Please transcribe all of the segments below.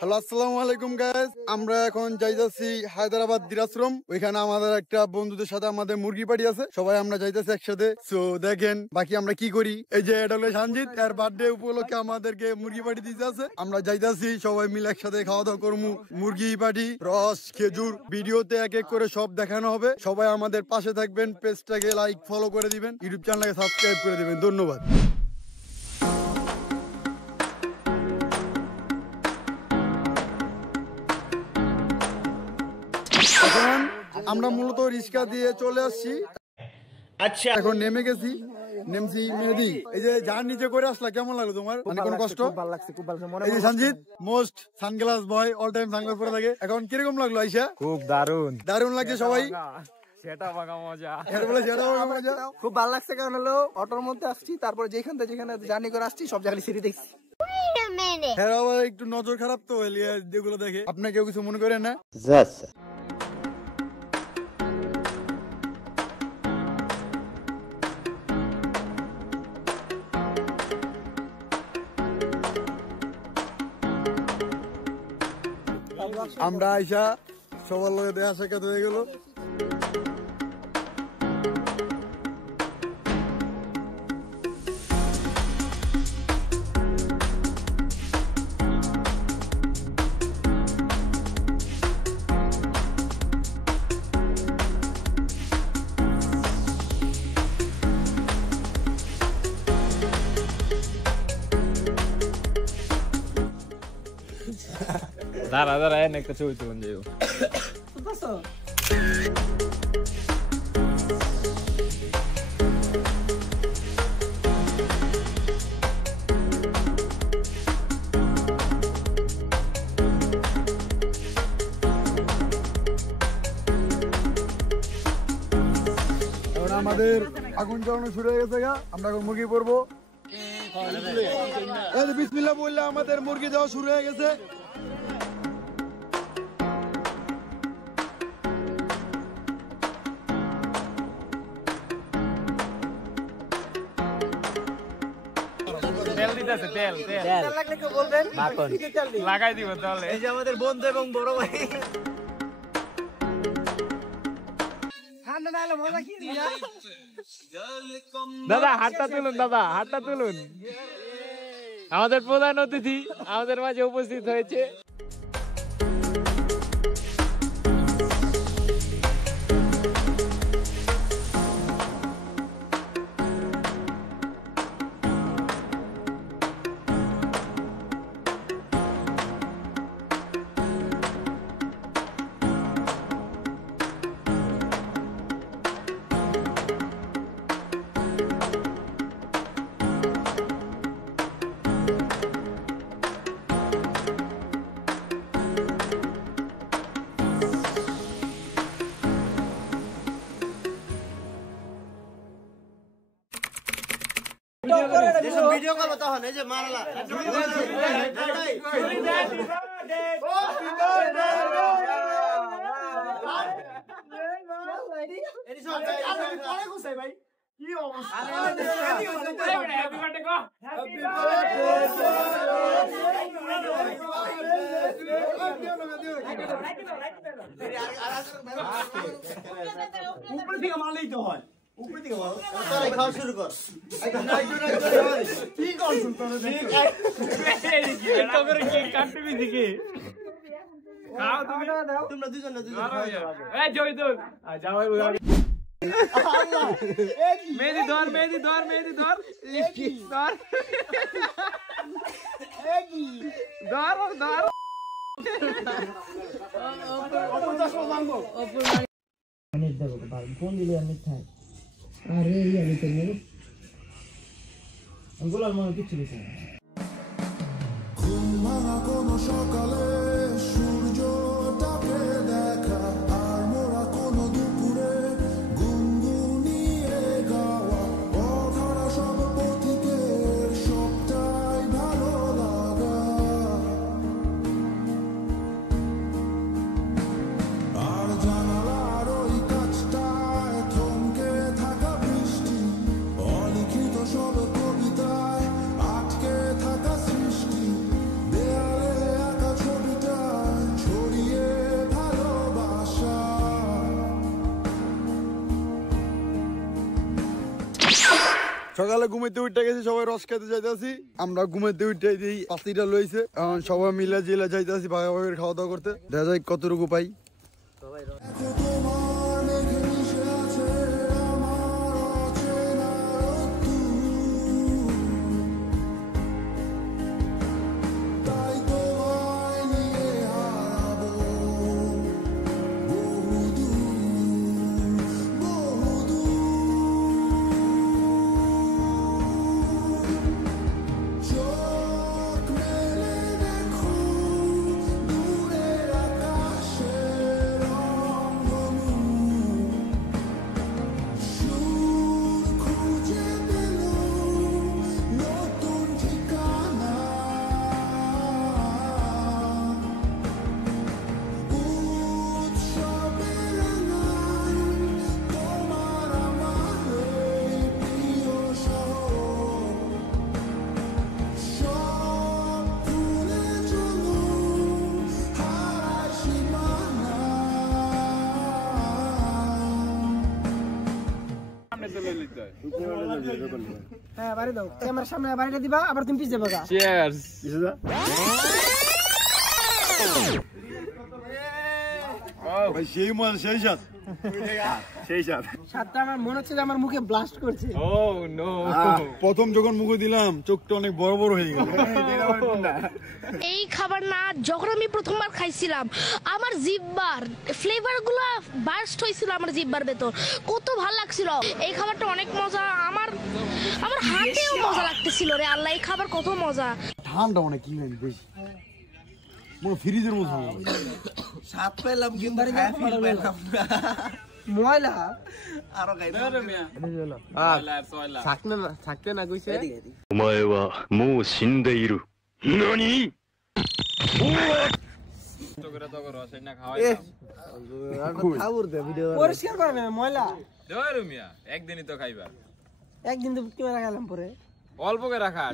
Hello আসসালামু আলাইকুম guys, আমরা এখন যাইতাছি হায়দ্রাবাদ দিরাশ্রম। ওইখানে আমাদের একটা বন্ধুদের সাথে আমাদের মুরগি পার্টি আছে, সবাই আমরা যাইতাছি একসাথে। সো দেখেন বাকি আমরা কি করি। এই যে এটা হলো সঞ্জিত, এর বার্থডে উপলক্ষে আমাদেরকে মুরগি পার্টি দিতে আছে। আমরা যাইতাছি সবাই মিলে একসাথে খাওয়া দাওয়া করবো। মুরগি পার্টি, রস, খেজুর, ভিডিওতে এক এক করে সব দেখানো হবে। সবাই আমাদের পাশে থাকবেন, পেজটাকে লাইক ফলো করে দিবেন, ইউটিউব চ্যানেলকে সাবস্ক্রাইব করে দিবেন। ধন্যবাদ। আমরা মূলত রিক্সা দিয়ে চলে আসছি। আচ্ছা, এখন নেমে গেছি, নেমছি মেহেদি। এই যে যার নিচে করে আসলা, কেমন লাগলো তোমার? মানে কোনো কষ্ট? ভালো লাগছে, খুব ভালো লাগছে। এই যে সঞ্জিত মোস্ট সানগ্লাস বয়, অল টাইম সানগ্লাস পরে থাকে। এখন কিরকম লাগলো আইসা? খুব দারুন দারুণ লাগছে সবাই। সেটা বাগা মজা, খুব ভালো লাগছে। কারণ হলো অটোর মধ্যে আসছি, তারপরে যেখানে জার্নি করে আসছি সব জায়গায় সিঁড়ি দেখছি। হ্যাঁ, আবার একটু নজর খারাপ তো যেগুলো দেখে। আপনার কেউ কিছু মনে করেন না? আমরা আইসা সবার লগে দেখা সাক্ষাৎ হয়ে গেল। দাঁড়া দাঁড়া, একটা ছবি তুলুন যাইব। এখন আমাদের আগুন জ্বালানো শুরু হয়ে গেছে। আমরা এখন মুরগি পরবো। বিসমিল্লাহ বললে আমাদের মুরগি দেওয়া শুরু হয়ে গেছে। তেল দিতেছে, তেল লাগলে কেউ বলবেন, লাগাই দিব তাহলে। এই যে আমাদের বন্ধু এবং বড় ভাই। দাদা হাতটা তুলুন, দাদা হাতটা তুলুন। আমাদের প্রধান অতিথি আমাদের মাঝে উপস্থিত হয়েছে। ভিডিও করবো তখন, এই যে মারালা উপরে থেকে মারলেই তো হয়। উপরে থেকে মারো, তারাই খাওয়া শুরু কর। কি করছো তোরা? কাটবি দিকে খাও তুমি, তোমরা দুজন না দুজন এই জয় দোল যাও ভাই। মেহেদি ধর, মেহেদি ধর, মেহেদি ধর, ধর ধর ধর। ফোন দিলে আমি থাক। আরে আমি তো নেই, গোলার মনে কিছু দিচ্ছে না। ঘুম ভাঙা কোনো সকালে সূর্যটাকে দেখা, আর মোরা কোনো দুপুরে গুনগুনিয়ে গাওয়া অধরা সব পথিকের সবটাই ভালো লাগা। আর জানালার ওই কাছটায় থমকে থাকা বৃষ্টি, অলিখিত সব কবিতায় আটকে থাকা সৃষ্টি, দেয়ালে আঁকা ছবি। সকালে ঘুমাইতে উঠে গেছি, সবাই রস খেতে যাইতেছি। আমরা ঘুমাইতে উঠে দিই 5 লিটার লইছে, এখন সবাই মিলে জিলে যাইতেছি ভাগাভাগি খাওয়া দাওয়া করতে। দেখা যায় কতটুকু পাই। তোমার মেঘে মিশে আছে আমার অচেনা রোদ্দুর। তাই তোমায় নিয়ে হারাবো বহুদূর, বহুদূর। চোখ মেলে দেখো দূরের আকাশের রংধনু। সুর খুঁজে পেল নতুন ঠিকানা। উৎসবে রাঙায় তোমার আমার এই প্রিয় শহর। সব ভুলে চলো হারায় সীমানা। হ্যাঁ বাড়ি দাও, ক্যামেরার সামনে বাড়িটা দিবা, আবার তুমি পিছিয়ে যাবা। চিয়ার্স। ভাই সেই মাল সেই সাথ। সাতটা আমার মনে হচ্ছে যে আমার মুখে ব্লাস্ট করছে। ও নো। প্রথম যখন মুখে দিলাম চোখটা অনেক বড় বড় হয়ে গেল। এই খাবার না যখন আমি প্রথমবার খাইছিলাম আমার জিহ্বার ফ্লেভার গুলা বার্স্ট হয়েছিল আমার জিহ্বার ভেতর, কত ভালো লাগছিল। এই খাবারটা অনেক মজা, আমার আমার হাতেও মজা লাগতেছিল রে আল্লাহ, এই খাবার কত মজা। ঠান্ডা অনেক কি জানি বেশি, পুরো ফ্রিজের মতো। স্বাদ পেলাম কিন্তু খায়া ফিল পেলাম না। ময়লা আরো থাকতে না কইছে। お前はもう死んでいる。何？ পরিষ্কার করে না ময়লা। একদিনই তো খাইবা, একদিন তো ক্যামেরা খেলাম পরে অল্প করে রাখা।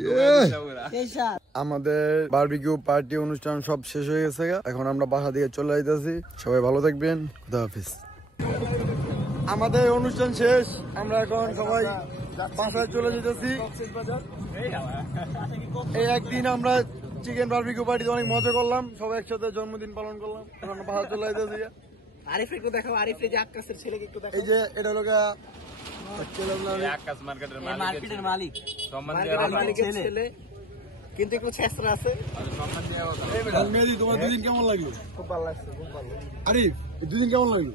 এই স্বাদ। আমাদের বারবিকিউ পার্টি অনুষ্ঠান সব শেষ হয়ে গেছে, এখন আমরা বাসা দিকে চলে যাইতেছি। সবাই ভালো থাকবেন, খুদা হাফেজ। আমাদের অনুষ্ঠান শেষ, আমরা এখন সবাই বাসায় চলে যেতেছি। এই একদিন আমরা চিকেন বারবিকিউ পার্টিতে অনেক মজা করলাম, সবাই একসাথে জন্মদিন পালন করলাম। এখন বাসা চলে যাইতেছি। আরিফ একটু দেখাও, আরিফ এই যে আকাশের ছেলেকে একটু দেখাও। এই যে এটা হলো আকাশ মার্কেটের মার্কেটের মালিক, সম্মান মালিকের ছেলে, কিন্তু একটু ছেঁচড়া আছে। মেহেদি, তোমার দুদিন কেমন লাগলো? খুব ভালো লাগছে, খুব ভালো। আরিফ, এই দুদিন কেমন লাগলো?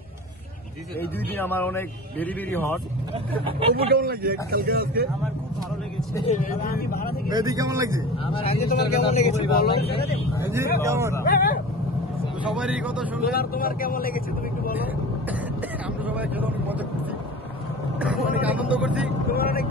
এই 2 দিন আমার অনেক ভেরি ভেরি হট। অপু কেমন লাগছে কালকে আজকে? আমার খুব ভালো লেগেছে। আমি ভাড়া থেকে মেহেদি কেমন লাগছে? আজকে তোমার কেমন লেগেছে বলো? মেহেদি কেমন? সবারই কথা শুনলে। তোমার কেমন লেগেছে তুমি একটু বলো। আমরা সবাই একসাথে অনেক মজা করছি, অনেক আনন্দ করছি। তোমার অনেক